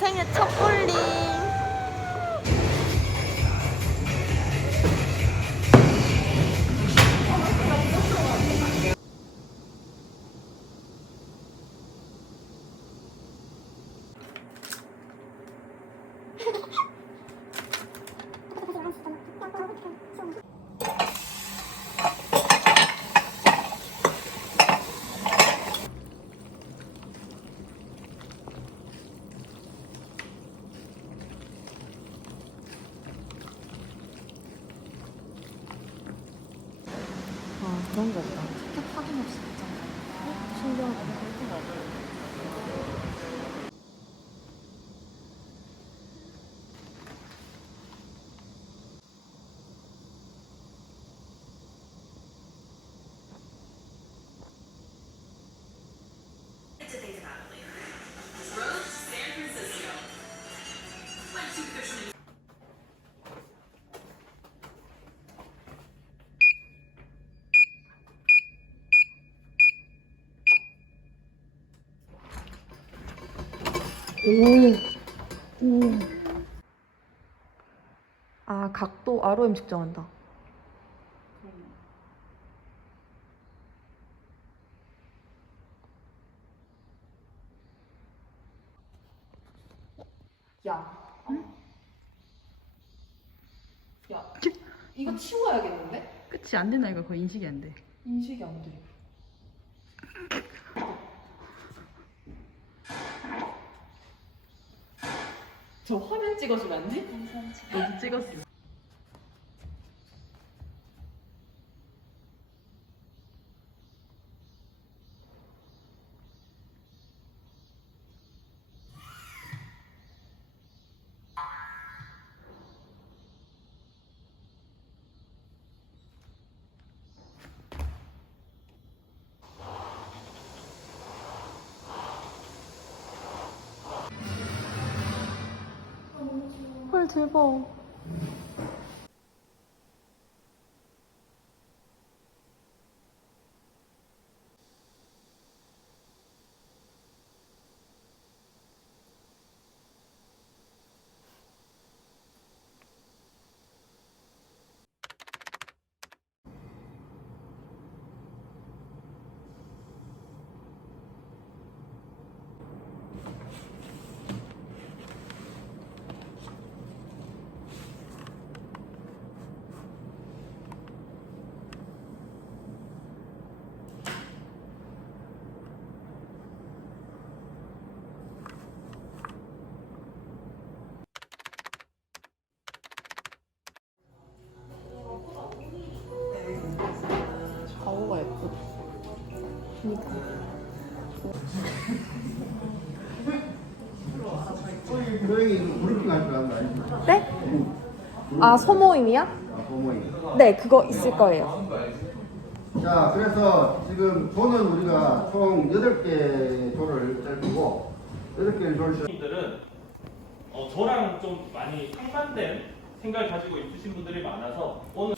생애 첫볼 그런 거 없다. 확인 없이 있잖아. 신기하다. 아 각도 ROM 측정한다. 야. 야. 이거 치워야겠는데? 끝이 안 된다니까 거의 인식이 안 돼. 인식이 안 돼. 저 화면 찍어주면 안 돼? 여기 찍었어. 대박. 할줄 아는 거? 네? 아 소모임이야? 아, 고모이. 네 그거 있을 거예요. 자, 그래서 지금 조는 우리가 총 8개 조를 짤 거고, 8개를 조를 짤 분들은 어, 저랑 좀 많이 상반된 생각을 가지고 있으신 분들이 많아서 오늘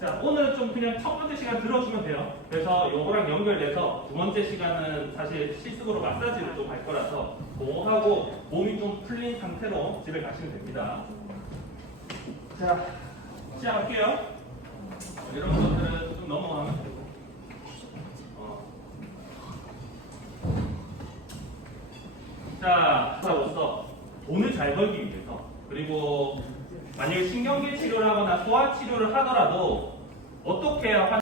자 오늘은 좀 그냥 첫 번째 시간 들어주면 돼요. 그래서 요거랑 연결돼서 두 번째 시간은 사실 실습으로 마사지를 좀 할 거라서 그거 하고 몸이 좀 풀린 상태로 집에 가시면 됩니다. 자 시작할게요. 이런 것들은 좀 넘어가면 되고. 어. 자, 하로서 돈을 잘 벌기 위해서 그리고 만약에 신경계 치료를 하거나 소아 치료를 하더라도 어떻게 해야 환...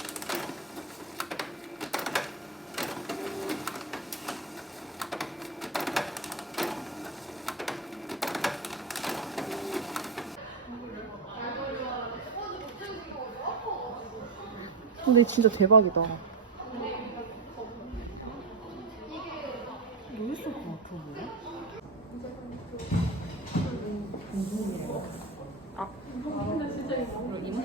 근데 진짜 대박이다. 여기 쓸것 같아 보여. 아. 그럼 이모티콘 있어.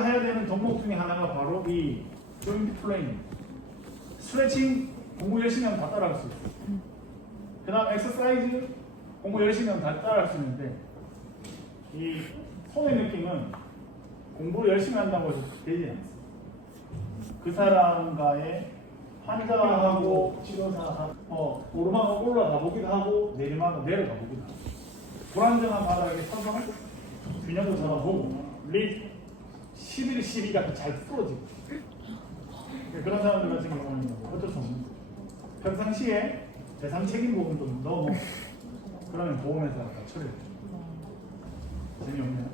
해야 되는 덕목 중에 하나가 바로 이 조인트 플레인 스트레칭 공부 열심히 하면 다 따라할 수 있어요. 그 다음 엑서사이즈 공부 열심히 하면 다 따라할 수 있는데 이 손의 느낌은 공부 열심히 한다고 해서 되지 않습니다. 그 사람과의 환자하고 치료사, 어, 오르막은 올라가 보기도 하고 내리막은 내려가 보기도 하고 불안정한 바닥의 사정을 균형을 잡아보고 립 11, 12가 잘 풀어지고 그런 사람들 같은 경우는 어쩔 수 없는. 평상시에 재산 책임 부분도 너무 그러면 보험회사가 다 처리해 재미없네요.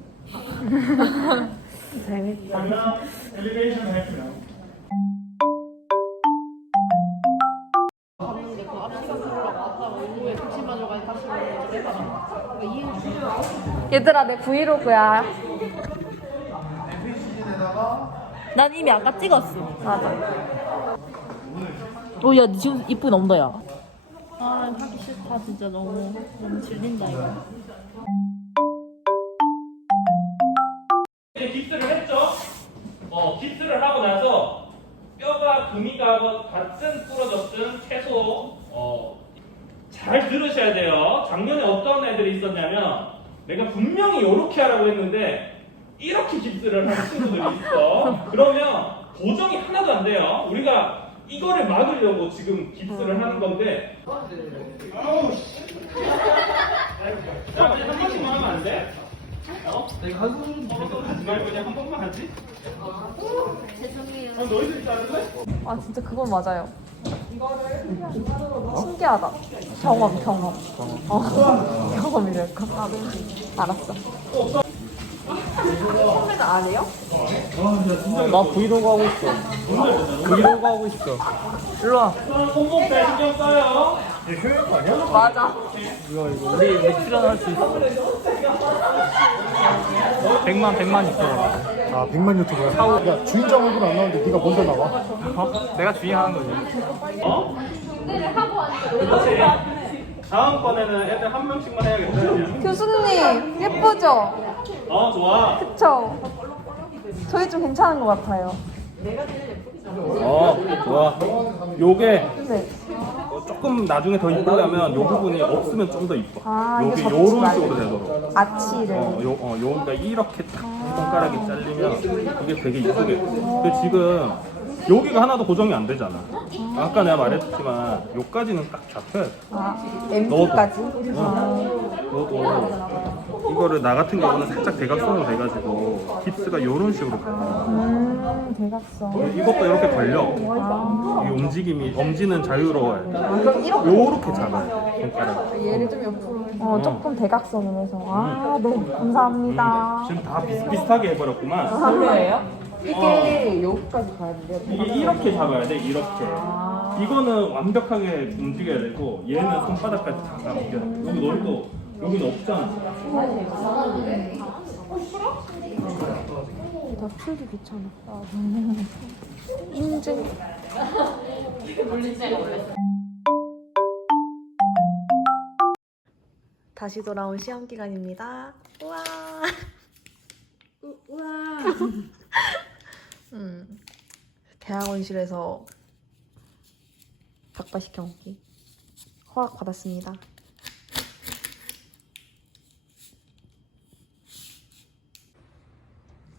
재밌다. 엘리베이션 할게요. 얘들아 내 브이로그야. 난 이미 아까 찍었어. 맞아. 오, 야, 니 지금 이쁘게 나온다, 야. 아, 하기 싫다, 진짜 너무. 너무 질린다, 이거. 이제 깁스를 했죠? 어, 깁스를 하고 나서 뼈가 금이가 같은 부러졌든 최소 어, 잘 들으셔야 돼요. 작년에 어떤 애들이 있었냐면 내가 분명히 이렇게 하라고 했는데 이렇게 깁스를 하는 친구들이 있어. 그러면 고정이 하나도 안 돼요. 우리가 이거를 막으려고 지금 깁스를 하는 건데 야, 그냥 한 번씩만 하면 안 돼? 어? 내가 한 번만 하지 말고 그냥 한 번만 하지? 죄송해요. 아, 너희들이 자를래? 아 진짜 그건 맞아요. 신기하다. 경험 경험. 어 경험이랄까. 알았어. 선배는 안 해요? 나 브이로그 하고 있어. 브이로그 하고 있어. 일로 와. 손목 잘 신경 써요. 맞아. 이거 이거 우리 우리 출연할 수 있어. 100만 100만 있어. 아, 100만 유튜버야. 야, 주인장 얼굴 안 나오는데 네가 먼저 나와? 어? 내가 주의하는 거지. 어? 그렇지. 다음번에는 애들 한 명씩만 해야겠다. 교수님 예쁘죠? 어, 좋아. 그쵸? 저희 좀 괜찮은 것 같아요. 어, 좋아. 요게 네. 어, 조금 나중에 더 이쁘려면 요 부분이 없으면 좀 더 이뻐. 아, 여기 접지 요런 말고. 식으로 되도록. 아치를. 어, 요, 어, 요, 그러니까 이렇게 딱 손가락이 잘리면 이게 되게 이쁘게. 근데 지금 여기가 하나도 고정이 안 되잖아. 아까 내가 말했지만 요까지는 딱 잡혀야 돼. 아, MP까지? 너도 이거를 나 같은 경우는 살짝 대각선으로 돼가지고 깁스가 이런 식으로 가. 음, 대각선. 이것도 이렇게 걸려. 이 움직임이 엄지는 자유로워야 돼. 아, 그럼 이렇게. 요렇게 잡아요 손가락. 얘를 좀 옆으로. 어, 조금 대각선으로 해서. 아, 네. 감사합니다. 지금 다 비슷비슷하게 해버렸구만. 아, 그래요? 이게 여기까지 가야 돼요? 이게 이렇게 잡아야 돼 이렇게. 아. 이거는 완벽하게 움직여야 되고 얘는 손바닥까지 다 감겨야 돼. 여기 너희도 여기는 없잖아. 나 풀기 귀찮아. 인증. 다시 돌아온 시험 기간입니다. 우와. 우와. 음. 대학원실에서 닭발 시켜 먹기 허락 받았습니다.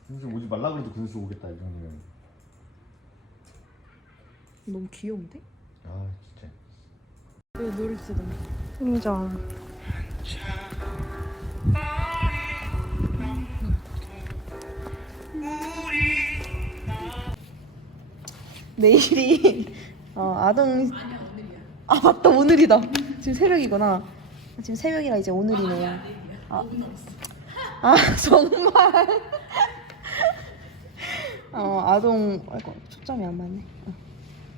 군수 오지 말라 그래도 군수 오겠다 이 정도면 너무 귀여운데? 아 진짜 인정. 내일이. 어, 아동. 아 맞다. 오늘이다. 지금 새벽이구나. 지금 새벽이라 이제 오늘이네요. 아, 아 정말. 어 아동. 아이고 초점이 안 맞네. 어.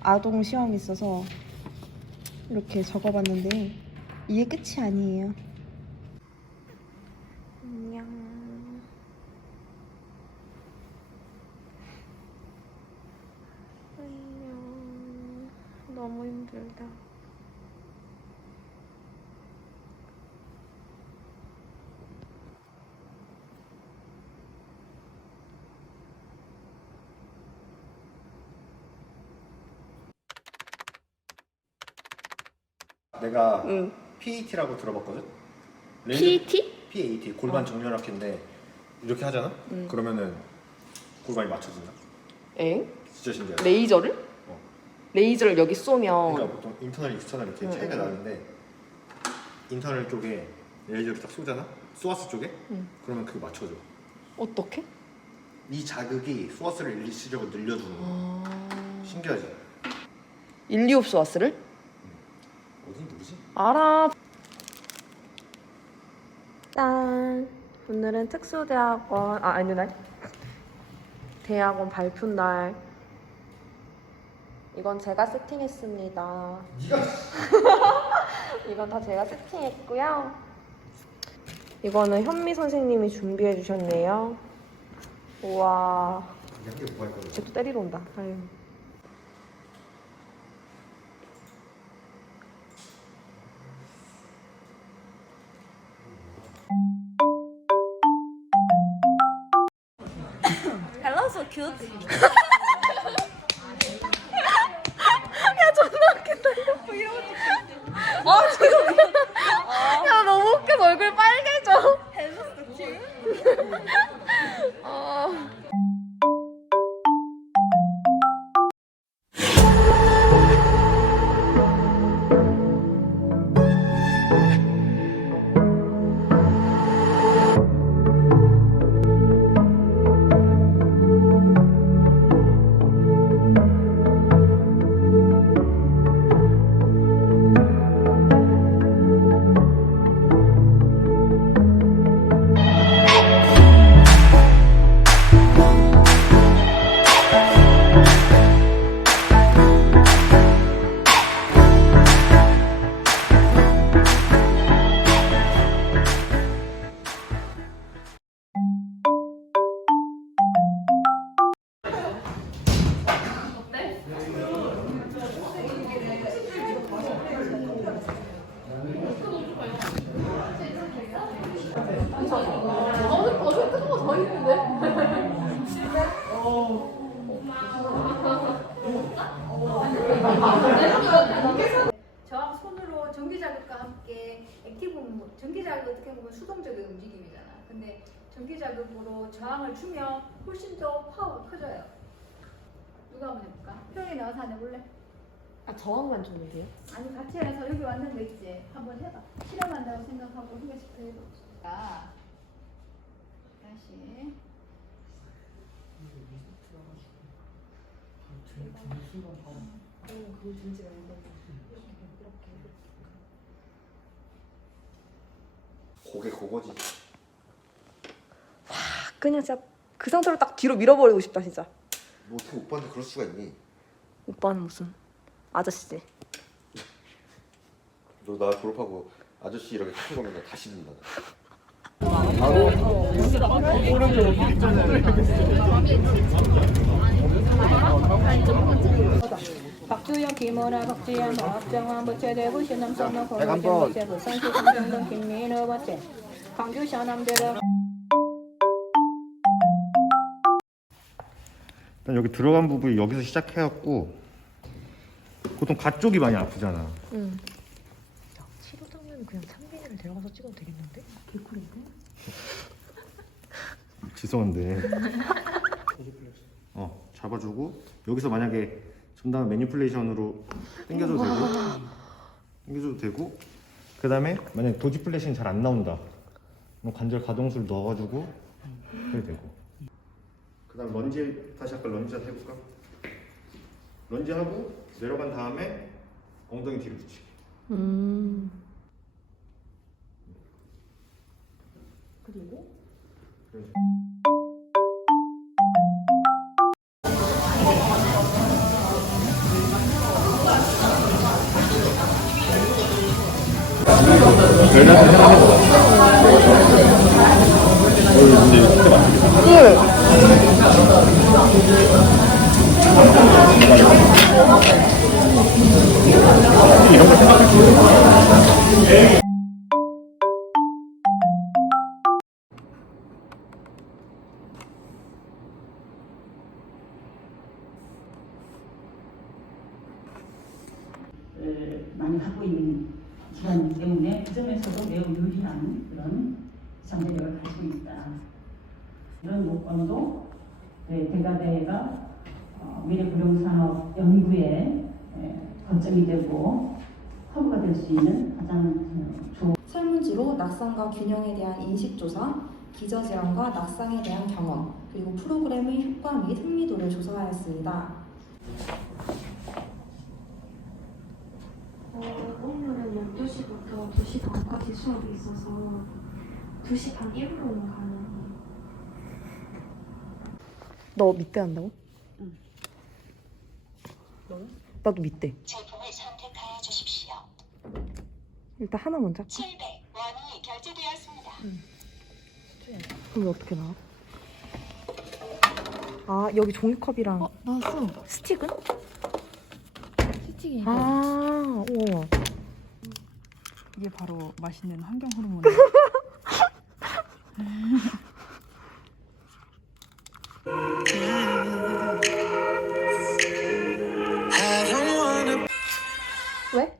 아동 시험이 있어서 이렇게 적어봤는데 이게 끝이 아니에요. 안녕. 안녕. 너무 힘들다. 내가 PAT라고 들어봤거든? PT? PAT 골반 정렬학회인데 이렇게 하잖아? 그러면은 골반이 맞춰진다 엥? 진짜 신기하다. 레이저를? 어. 레이저를 여기 쏘면 그러니까 보통 인터널, 익스터널 이렇게 응, 차이가 응. 나는데 인터널 쪽에 레이저를 딱 쏘잖아? 소아스 쪽에? 응. 그러면 그게 맞춰져. 어떻게? 이 자극이 소아스를 일시적으로 늘려주는 거야. 아... 신기하지? 일리옵 소아스를? 어디 누구지? 알아. 짠. 오늘은 특수대학원 아 아니 날 대학원 발표 날. 이건 제가 세팅했습니다. 이건 다 제가 세팅했고요. 이거는 현미 선생님이 준비해 주셨네요. 우와. 뭐할 거야? 쟤또 때리러 온다. 아유. Hello, so cute. 아 지금 야 너무 웃겨서 얼굴 빨개져. 아. 자극 어떻게 보면 수동적인 움직임이잖아. 근데 전기 자극으로 저항을 주면 훨씬 더 파워가 커져요. 누가 한번 해볼까? 표현이 나와서 안 해볼래? 아 저항만 주면 돼요? 아니 같이 해서 여기 왔는데 있지. 한번 해봐. 실험한다고 생각하고 한 개씩 더 해봅시다. 다시. 고개 그거지. 그냥 진짜 그 상태로 딱 뒤로 밀어버리고 싶다 진짜. 너 어떻게 오빠한테 그럴 수가 있니? 오빠는 무슨 아저씨지. 너 나 졸업하고 아저씨 이렇게 큰 거면 나 다시 본다. 박주영, 김호라, 박지현, 박정환, 부채대, 부신남, 선호, 백한 번. 부채, 부산시, 강정동, 김민호, 버채, 광주, 샤남대로. 일단 여기 들어간 부분이 여기서 시작해갖고 보통 가 쪽이 많이 아프잖아. 응. 치료장면 그냥 창빈이를 데려가서 찍어도 되겠는데? 개꿀인데? 죄송한데. 어 잡아주고 여기서 만약에 전담 매니플레이션으로 당겨줘도 되고 당겨줘도 되고 그 다음에 만약 도지 플래시는 잘안 나온다. 그럼 관절 가동술 넣어가지고 해도 되고. 그 다음 런지 다시 아까 런지 한 해볼까? 런지 하고 내려간 다음에 엉덩이 뒤로 붙이기. 음. 그래서 많이 갖고 있는 질환이기 때문에 그 점에서도 매우 유리한 그런 장애력을 가지고 있다. 이런 요건도 네, 대가대가 어, 어, 미래부동산업 연구에 에, 거점이 되고 허브가 될 수 있는 가장 어, 좋은 설문지로 낙상과 균형에 대한 인식조사, 기저질환과 낙상에 대한 경험, 그리고 프로그램의 효과 및 흥미도를 조사하였습니다. 어, 오늘은 12시부터 2시 반까지 수업이 있어서 2시 반 이후로는 가능해요. 너 밑대 한다고? 응. 너는? 나도 밑대. 제품을 선택하여 주십시오. 일단 하나 먼저. 700원이 결제되었습니다. 그럼 어떻게 나와? 아 여기 종이컵이랑 어, 나왔어. 스틱은? 스틱이 아 우와. 이게 바로 맛있는 환경 호르몬. 왜?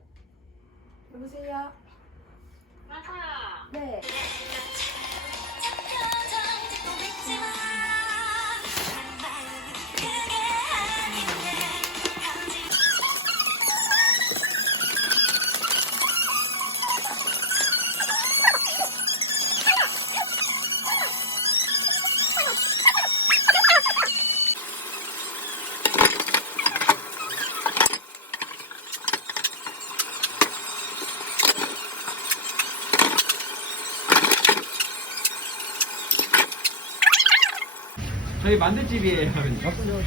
저희 만두집이에요.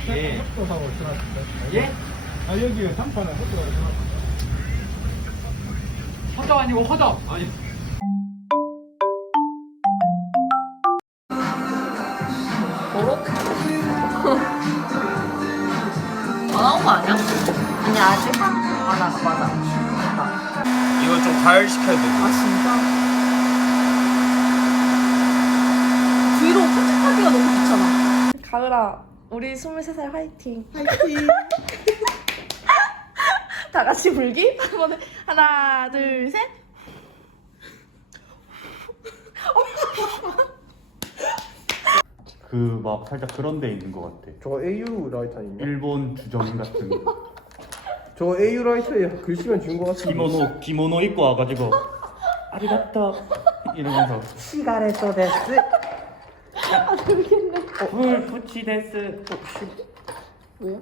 예. 예? 아 여기 상판에 호텔 허덕 아니고 허덕. 아니. 안 나온 거 아니야? 아니 아직 안 나가 맞아. 이거 좀 가열시켜야 돼. 아 진짜? 브이로그 편집하기가 너무 가을아, 우리 23살 화이팅. 화이팅. 다 같이 불기? 한번 해. 하나, 둘, 셋. 그 막 살짝 그런 데 있는 것 같아. 저거 AU 라이터 아니냐? 일본 주점 같은 저거 AU 라이터에 글씨만 지운 거 같은데. 기모노 기모노 입고 와가지고 아리가또 이러면서 시가레토 데스. 풀 푸치 데스 왜요?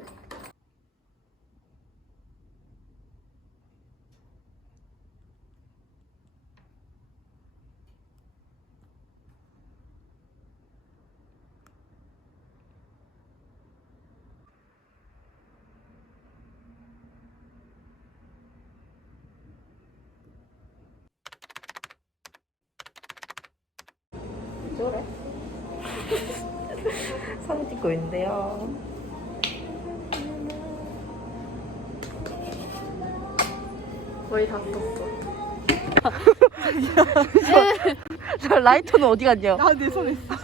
저래? 사진 찍고 있는데요. 거의 다 떴어. 저 라이터는 어디 갔냐? 나 내 손에 있어.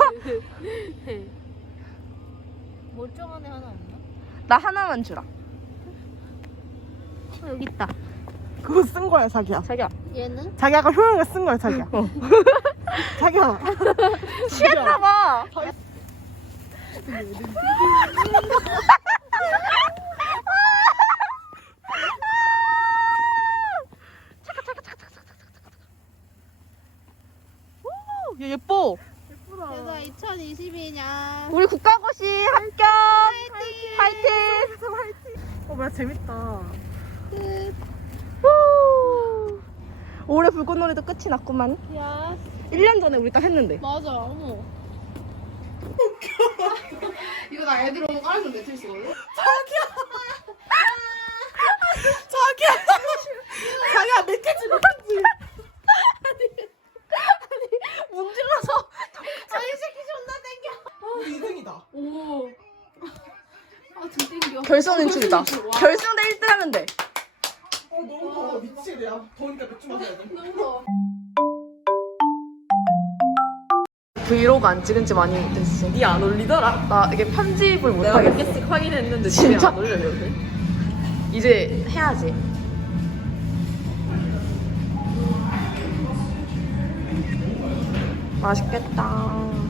멀쩡한 애 하나 없나? 나 하나만 주라. 어, 여기 있다. 그거 쓴 거야, 자기야. 자기야. 얘는? 자기 아까 효영이가 쓴 거야, 자기야. 자기야. 취했나 봐. 오, 얘 예뻐. 그래서 2022년 우리 국가고시 합격. 파이팅. 파이팅. 어, 뭐야 재밌다. 후. 올해 불꽃놀이도 끝이 났구만. 야 1년 전에 우리 딱 했는데. 맞아 어머 나 애들 오면 깔아서 내칠 수 있거든? 자기야. 자기야 몇개 주고 갔지? 아니, 아니 문질러서 아이 새끼 존나 땡겨. 2등이다. 오. 아, 등 땡겨. 결선 진출이다. 결승 대 1등 하면 돼. 어, 너무 더워. 미치겠네. 더우니까 맥주 마셔야 돼. 너무 더워. 브이로그 안 찍은 지 많이 됐어. 니 안 올리더라? 나 이게 편집을 못 하겠어. 내가 몇 개씩 확인했는데 진짜 안 올려 요새. 이제 해야지. 맛있겠다.